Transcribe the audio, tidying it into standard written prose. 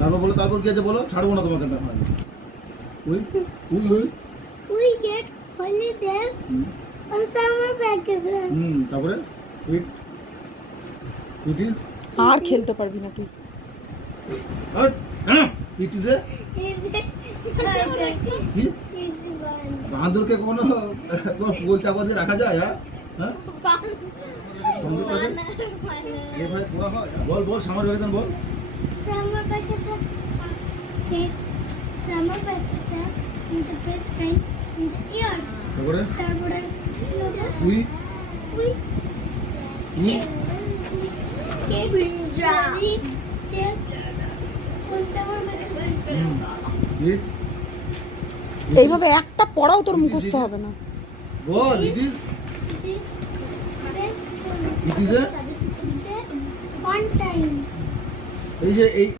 তারপর কি আছে বলো, ছাড়বো না তোমাকে না। We get holidays on summer vacation. তারপরে it is আর খেলতে পারবি না তুই। it is a কি বান্দরকে কোনো পোল চাপা দিয়ে রাখা যায়? হ্যাঁ এ ভাই পুরা হয়। বল সামার ভ্যাকেশন বল। Summer vacation is the best time in the year. তারপরে We get on summer vacation. এইভাবে একটা পড়াও তোর মুখস্থ হবে না। বল it is a fun time. এই যে এই